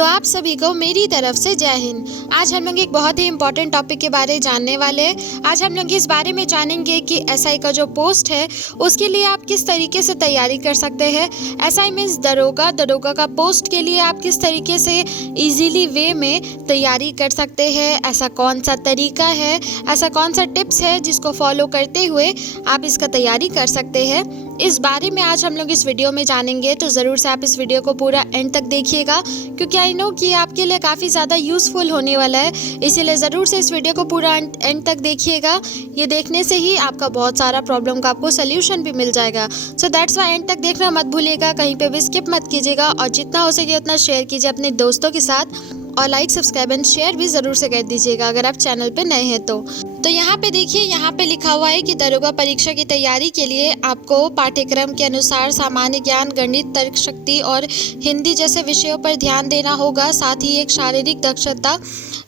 तो आप सभी को मेरी तरफ से जय हिंद। आज हम लोग एक बहुत ही इम्पोर्टेंट टॉपिक के बारे में जानने वाले हैं। आज हम लोग इस बारे में जानेंगे कि एसआई का जो पोस्ट है उसके लिए आप किस तरीके से तैयारी कर सकते हैं। एसआई मीन्स दरोगा का पोस्ट के लिए आप किस तरीके से इजीली वे में तैयारी कर सकते हैं। ऐसा कौन सा तरीका है, ऐसा कौन सा टिप्स है जिसको फॉलो करते हुए आप इसका तैयारी कर सकते हैं, इस बारे में आज हम लोग इस वीडियो में जानेंगे। तो ज़रूर से आप इस वीडियो को पूरा एंड तक देखिएगा, क्योंकि आई नो कि आपके लिए काफ़ी ज़्यादा यूज़फुल होने वाला है। इसीलिए ज़रूर से इस वीडियो को पूरा एंड तक देखिएगा। ये देखने से ही आपका बहुत सारा प्रॉब्लम का आपको सोल्यूशन भी मिल जाएगा। सो दैट्स वाई एंड तक देखना मत भूलिएगा, कहीं पे भी स्किप मत कीजिएगा और जितना हो सके उतना शेयर कीजिए अपने दोस्तों के साथ और लाइक सब्सक्राइब एंड शेयर भी ज़रूर से कर दीजिएगा अगर आप चैनल पे नए हैं तो यहाँ पे देखिए, यहाँ पे लिखा हुआ है कि दरोगा परीक्षा की तैयारी के लिए आपको पाठ्यक्रम के अनुसार सामान्य ज्ञान, गणित, तर्क शक्ति और हिंदी जैसे विषयों पर ध्यान देना होगा। साथ ही एक शारीरिक दक्षता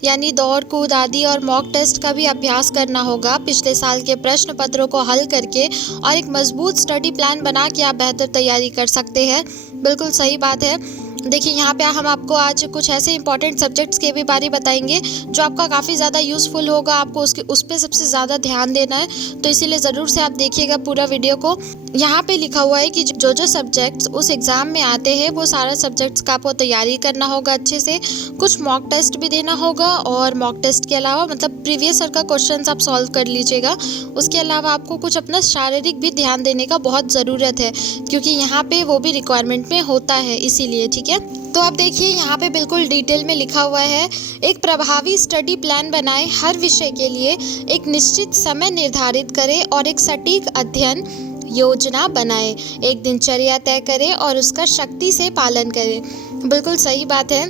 यानी दौड़ कूद आदि और मॉक टेस्ट का भी अभ्यास करना होगा। पिछले साल के प्रश्न पत्रों को हल करके और एक मजबूत स्टडी प्लान बना के आप बेहतर तैयारी कर सकते हैं। बिल्कुल सही बात है। देखिए, यहाँ पे हम आपको आज कुछ ऐसे इंपॉर्टेंट सब्जेक्ट्स के भी बारे बताएंगे जो आपका काफ़ी ज़्यादा यूज़फुल होगा। आपको उस पर सबसे ज़्यादा ध्यान देना है, तो इसीलिए ज़रूर से आप देखिएगा पूरा वीडियो को। यहाँ पे लिखा हुआ है कि जो सब्जेक्ट्स उस एग्ज़ाम में आते हैं वो सारा सब्जेक्ट्स का आपको तैयारी करना होगा अच्छे से। कुछ मॉक टेस्ट भी देना होगा और मॉक टेस्ट के अलावा मतलब प्रीवियस ईयर का क्वेश्चन आप सॉल्व कर लीजिएगा। उसके अलावा आपको कुछ अपना शारीरिक भी ध्यान देने का बहुत ज़रूरत है, क्योंकि यहाँ पे वो भी रिक्वायरमेंट में होता है, इसीलिए ठीक है। तो आप देखिए, यहाँ पे बिल्कुल डिटेल में लिखा हुआ है, एक प्रभावी स्टडी प्लान बनाएं, हर विषय के लिए एक निश्चित समय निर्धारित करें और एक सटीक अध्ययन योजना बनाएं। एक दिनचर्या तय करें और उसका सख्ती से पालन करें। बिल्कुल सही बात है।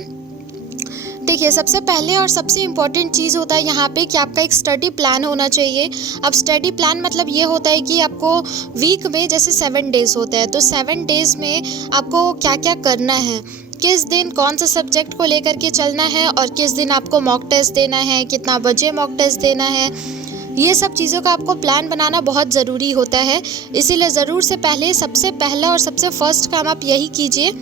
देखिए, सबसे पहले और सबसे इम्पॉर्टेंट चीज़ होता है यहाँ पे कि आपका एक स्टडी प्लान होना चाहिए। अब स्टडी प्लान मतलब ये होता है कि आपको वीक में जैसे 7 डेज़ होते हैं, तो 7 डेज़ में आपको क्या क्या करना है, किस दिन कौन सा सब्जेक्ट को लेकर के चलना है और किस दिन आपको मॉक टेस्ट देना है, कितना बजे मॉक टेस्ट देना है, ये सब चीज़ों का आपको प्लान बनाना बहुत ज़रूरी होता है। इसीलिए ज़रूर से पहले सबसे पहला और सबसे फर्स्ट काम आप यही कीजिए।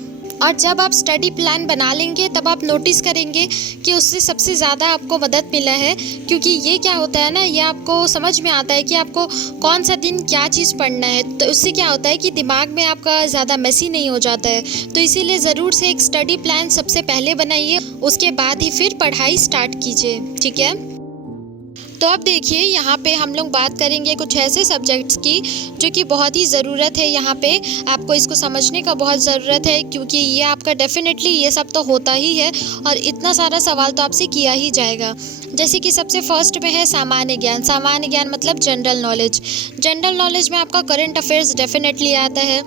और जब आप स्टडी प्लान बना लेंगे तब आप नोटिस करेंगे कि उससे सबसे ज़्यादा आपको मदद मिला है, क्योंकि ये क्या होता है ना, ये आपको समझ में आता है कि आपको कौन सा दिन क्या चीज़ पढ़ना है। तो उससे क्या होता है कि दिमाग में आपका ज़्यादा मेसी नहीं हो जाता है। तो इसीलिए ज़रूर से एक स्टडी प्लान सबसे पहले बनाइए, उसके बाद ही फिर पढ़ाई स्टार्ट कीजिए, ठीक है। तो अब देखिए, यहाँ पे हम लोग बात करेंगे कुछ ऐसे सब्जेक्ट्स की जो कि बहुत ही ज़रूरत है। यहाँ पे आपको इसको समझने का बहुत ज़रूरत है, क्योंकि ये आपका डेफिनेटली ये सब तो होता ही है और इतना सारा सवाल तो आपसे किया ही जाएगा। जैसे कि सबसे फर्स्ट में है सामान्य ज्ञान। सामान्य ज्ञान मतलब जनरल नॉलेज। जनरल नॉलेज में आपका करंट अफेयर्स डेफिनेटली आता है।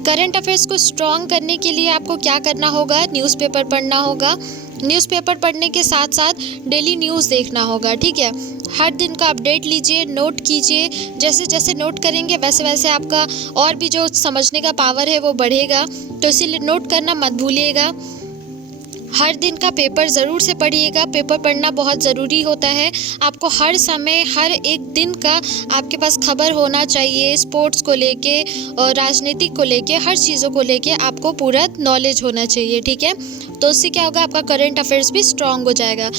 करंट अफेयर्स को स्ट्रॉन्ग करने के लिए आपको क्या करना होगा, न्यूज़पेपर पढ़ना होगा। न्यूज़पेपर पढ़ने के साथ साथ डेली न्यूज़ देखना होगा, ठीक है। हर दिन का अपडेट लीजिए, नोट कीजिए। जैसे जैसे नोट करेंगे वैसे वैसे आपका और भी जो समझने का पावर है वो बढ़ेगा, तो इसीलिए नोट करना मत भूलिएगा। हर दिन का पेपर ज़रूर से पढ़िएगा। पेपर पढ़ना बहुत ज़रूरी होता है। आपको हर समय हर एक दिन का आपके पास खबर होना चाहिए, स्पोर्ट्स को लेके और राजनीतिक को लेके, हर चीज़ों को लेके आपको पूरा नॉलेज होना चाहिए, ठीक है। तो उससे क्या होगा, आपका करंट अफेयर्स भी स्ट्रॉन्ग हो जाएगा।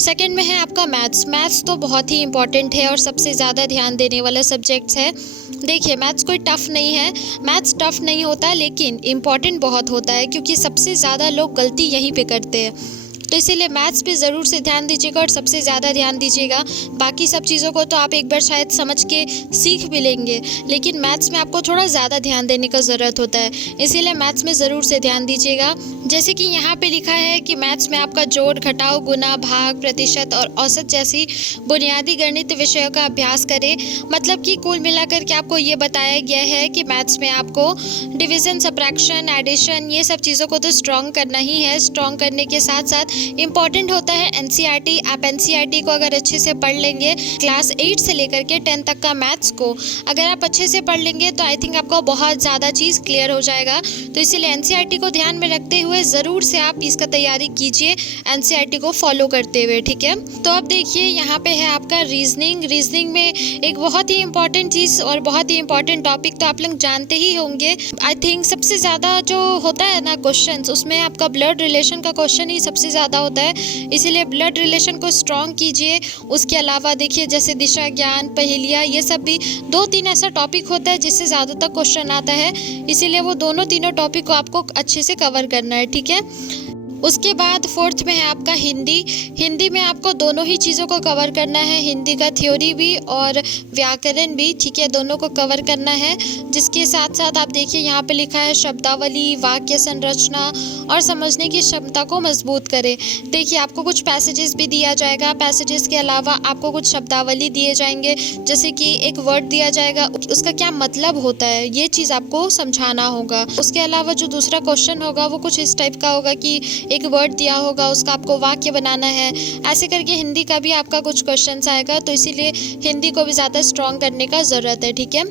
सेकंड में है आपका मैथ्स। मैथ्स तो बहुत ही इंपॉर्टेंट है और सबसे ज़्यादा ध्यान देने वाला सब्जेक्ट्स है। देखिए, मैथ्स कोई टफ़ नहीं है, मैथ्स टफ़ नहीं होता, लेकिन इम्पॉर्टेंट बहुत होता है, क्योंकि सबसे ज़्यादा लोग गलती यहीं पे करते हैं। तो इसीलिए मैथ्स पे ज़रूर से ध्यान दीजिएगा और सबसे ज़्यादा ध्यान दीजिएगा। बाकी सब चीज़ों को तो आप एक बार शायद समझ के सीख भी लेंगे, लेकिन मैथ्स में आपको थोड़ा ज़्यादा ध्यान देने का ज़रूरत होता है। इसीलिए मैथ्स में ज़रूर से ध्यान दीजिएगा। जैसे कि यहाँ पे लिखा है कि मैथ्स में आपका जोड़, घटाव, गुना, भाग, प्रतिशत और औसत जैसी बुनियादी गणित विषयों का अभ्यास करें। मतलब कि कुल मिलाकर के आपको ये बताया गया है कि मैथ्स में आपको डिवीज़न, सब्ट्रैक्शन, एडिशन, ये सब चीज़ों को तो स्ट्रॉन्ग करना ही है। स्ट्रॉन्ग करने के साथ साथ इम्पॉर्टेंट होता है एनसीईआरटी। आप एनसीईआरटी को अगर अच्छे से पढ़ लेंगे, क्लास 8 से लेकर के 10 तक का मैथ्स को अगर आप अच्छे से पढ़ लेंगे तो आई थिंक आपको बहुत ज़्यादा चीज़ क्लियर हो जाएगा। तो इसीलिए एनसीईआरटी को ध्यान में रखते हुए ज़रूर से आप इसका तैयारी कीजिए एनसीईआरटी को फॉलो करते हुए, ठीक है। तो अब देखिए यहाँ पे है आपका रीजनिंग में एक बहुत ही इंपॉर्टेंट चीज़ और बहुत ही इंपॉर्टेंट टॉपिक तो आप लोग जानते ही होंगे। आई थिंक सबसे ज़्यादा जो होता है ना क्वेश्चंस, उसमें आपका ब्लड रिलेशन का क्वेश्चन ही सबसे ज़्यादा होता है, इसीलिए ब्लड रिलेशन को स्ट्रॉन्ग कीजिए। उसके अलावा देखिए जैसे दिशा ज्ञान, पहेलियाँ, ये सब भी 2-3 ऐसा टॉपिक होता है जिससे ज़्यादातर क्वेश्चन आता है, इसीलिए वो तीनों टॉपिक को आपको अच्छे से कवर करना है, ठीक है। उसके बाद 4th में है आपका हिंदी में आपको दोनों ही चीज़ों को कवर करना है, हिंदी का थ्योरी भी और व्याकरण भी, ठीक है, दोनों को कवर करना है। जिसके साथ साथ आप देखिए यहाँ पे लिखा है शब्दावली, वाक्य संरचना और समझने की क्षमता को मजबूत करें। देखिए आपको कुछ पैसेजेस भी दिया जाएगा, पैसेजेस के अलावा आपको कुछ शब्दावली दिए जाएंगे, जैसे कि एक वर्ड दिया जाएगा, उसका क्या मतलब होता है, ये चीज़ आपको समझाना होगा। उसके अलावा जो दूसरा क्वेश्चन होगा वो कुछ इस टाइप का होगा कि एक वर्ड दिया होगा, उसका आपको वाक्य बनाना है। ऐसे करके हिंदी का भी आपका कुछ क्वेश्चंस आएगा, तो इसीलिए हिंदी को भी ज़्यादा स्ट्रॉन्ग करने का ज़रूरत है, ठीक है।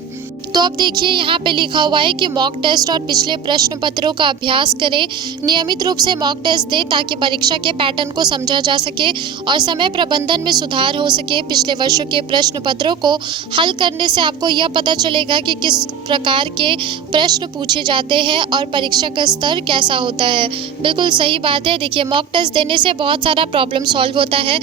तो अब देखिए यहाँ पे लिखा हुआ है कि मॉक टेस्ट और पिछले प्रश्न पत्रों का अभ्यास करें। नियमित रूप से मॉक टेस्ट दें ताकि परीक्षा के पैटर्न को समझा जा सके और समय प्रबंधन में सुधार हो सके। पिछले वर्षों के प्रश्न पत्रों को हल करने से आपको यह पता चलेगा कि किस प्रकार के प्रश्न पूछे जाते हैं और परीक्षा का स्तर कैसा होता है। बिल्कुल सही बात है। देखिए मॉक टेस्ट देने से बहुत सारा प्रॉब्लम सॉल्व होता है,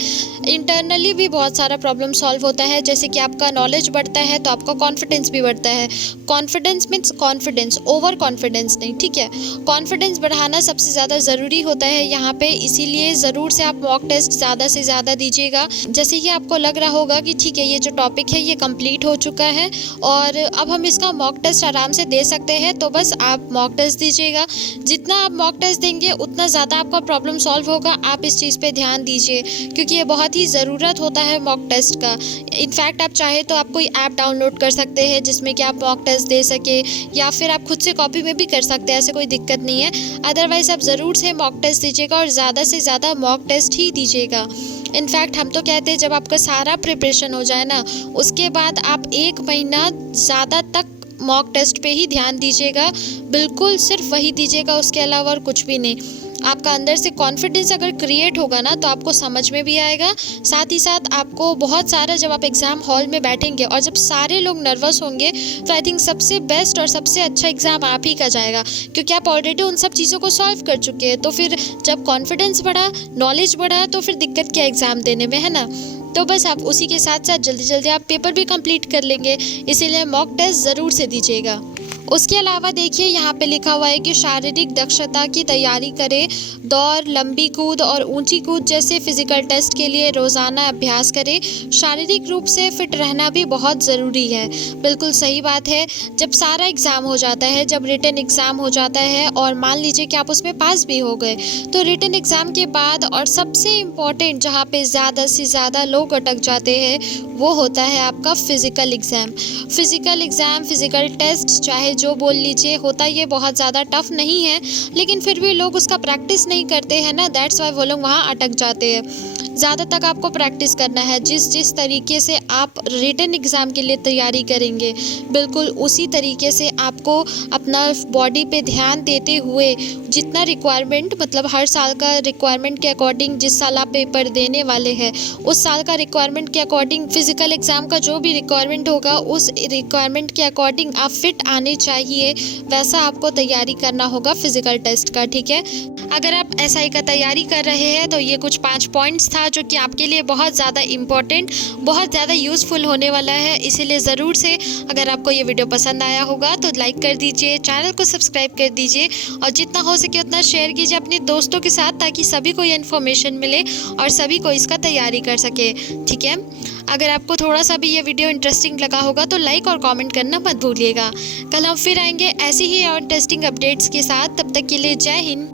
इंटरनली भी बहुत सारा प्रॉब्लम सॉल्व होता है। जैसे कि आपका नॉलेज बढ़ता है तो आपका कॉन्फिडेंस भी बढ़ता है। Confidence means confidence, over confidence नहीं, ठीक है। कॉन्फिडेंस बढ़ाना सबसे ज़्यादा ज़रूरी होता है यहाँ पे, इसीलिए ज़रूर से आप मॉक टेस्ट ज़्यादा से ज़्यादा दीजिएगा। जैसे कि आपको लग रहा होगा कि ठीक है ये जो टॉपिक है ये कंप्लीट हो चुका है और अब हम इसका मॉक टेस्ट आराम से दे सकते हैं, तो बस आप मॉक टेस्ट दीजिएगा। जितना आप मॉक टेस्ट देंगे उतना ज़्यादा आपका प्रॉब्लम सॉल्व होगा। आप इस चीज़ पे ध्यान दीजिए क्योंकि ये बहुत ही ज़रूरत होता है मॉक टेस्ट का। इनफैक्ट आप चाहे तो आप कोई ऐप डाउनलोड कर सकते हैं जिसमें कि आप मॉक टेस्ट दे सके, या फिर आप खुद से कॉपी में भी कर सकते हैं, ऐसे कोई दिक्कत नहीं है। अदरवाइज़ आप ज़रूर से मॉक टेस्ट दीजिएगा और ज़्यादा से ज़्यादा मॉक टेस्ट ही दीजिएगा। इनफैक्ट हम तो कहते हैं जब आपका सारा प्रिपरेशन हो जाए ना, उसके बाद आप 1 महीना ज़्यादा तक मॉक टेस्ट पे ही ध्यान दीजिएगा। बिल्कुल सिर्फ वही दीजिएगा, उसके अलावा और कुछ भी नहीं। आपका अंदर से कॉन्फिडेंस अगर क्रिएट होगा ना तो आपको समझ में भी आएगा। साथ ही साथ आपको बहुत सारा, जब आप एग्ज़ाम हॉल में बैठेंगे और जब सारे लोग नर्वस होंगे तो आई थिंक सबसे बेस्ट और सबसे अच्छा एग्ज़ाम आप ही का जाएगा, क्योंकि आप ऑलरेडी उन सब चीज़ों को सॉल्व कर चुके हैं। तो फिर जब कॉन्फिडेंस बढ़ा, नॉलेज बढ़ा, तो फिर दिक्कत क्या एग्ज़ाम देने में, है ना। तो बस आप उसी के साथ साथ जल्दी जल्दी आप पेपर भी कंप्लीट कर लेंगे, इसीलिए मॉक टेस्ट ज़रूर से दीजिएगा। उसके अलावा देखिए यहाँ पे लिखा हुआ है कि शारीरिक दक्षता की तैयारी करें। दौड़, लंबी कूद और ऊंची कूद जैसे फिजिकल टेस्ट के लिए रोज़ाना अभ्यास करें। शारीरिक रूप से फिट रहना भी बहुत ज़रूरी है। बिल्कुल सही बात है। जब सारा एग्ज़ाम हो जाता है, जब रिटन एग्ज़ाम हो जाता है और मान लीजिए कि आप उसमें पास भी हो गए, तो रिटन एग्ज़ाम के बाद और सबसे इम्पॉर्टेंट जहाँ पे ज़्यादा से ज़्यादा लोग अटक जाते हैं वो होता है आपका फ़िज़िकल एग्ज़ाम। फ़िज़िकल टेस्ट चाहे जो बोल लीजिए, होता ये बहुत ज़्यादा टफ नहीं है, लेकिन फिर भी लोग उसका प्रैक्टिस नहीं करते हैं ना, दैट्स वाई वो लोग वहाँ अटक जाते हैं। ज़्यादा तक आपको प्रैक्टिस करना है। जिस तरीके से आप रिटन एग्ज़ाम के लिए तैयारी करेंगे, बिल्कुल उसी तरीके से आपको अपना बॉडी पे ध्यान देते हुए जितना रिक्वायरमेंट, मतलब हर साल का रिक्वायरमेंट के अकॉर्डिंग, जिस साल आप पेपर देने वाले हैं उस साल का रिक्वायरमेंट के अकॉर्डिंग, फिज़िकल एग्ज़ाम का जो भी रिक्वायरमेंट होगा उस रिक्वायरमेंट के अकॉर्डिंग आप फिट आने चाहिए, वैसा आपको तैयारी करना होगा फ़िज़िकल टेस्ट का, ठीक है। अगर आप एसआई का तैयारी कर रहे हैं तो ये कुछ 5 पॉइंट्स था जो कि आपके लिए बहुत ज़्यादा इम्पोर्टेंट, बहुत ज़्यादा यूज़फुल होने वाला है। इसीलिए ज़रूर से अगर आपको ये वीडियो पसंद आया होगा तो लाइक कर दीजिए, चैनल को सब्सक्राइब कर दीजिए और जितना हो सके उतना शेयर कीजिए अपने दोस्तों के साथ, ताकि सभी को ये इन्फॉर्मेशन मिले और सभी को इसका तैयारी कर सके, ठीक है। अगर आपको थोड़ा सा भी ये वीडियो इंटरेस्टिंग लगा होगा तो लाइक और कमेंट करना मत भूलिएगा। कल हम फिर आएंगे ऐसे ही और इंटरेस्टिंग अपडेट्स के साथ। तब तक के लिए जय हिंद।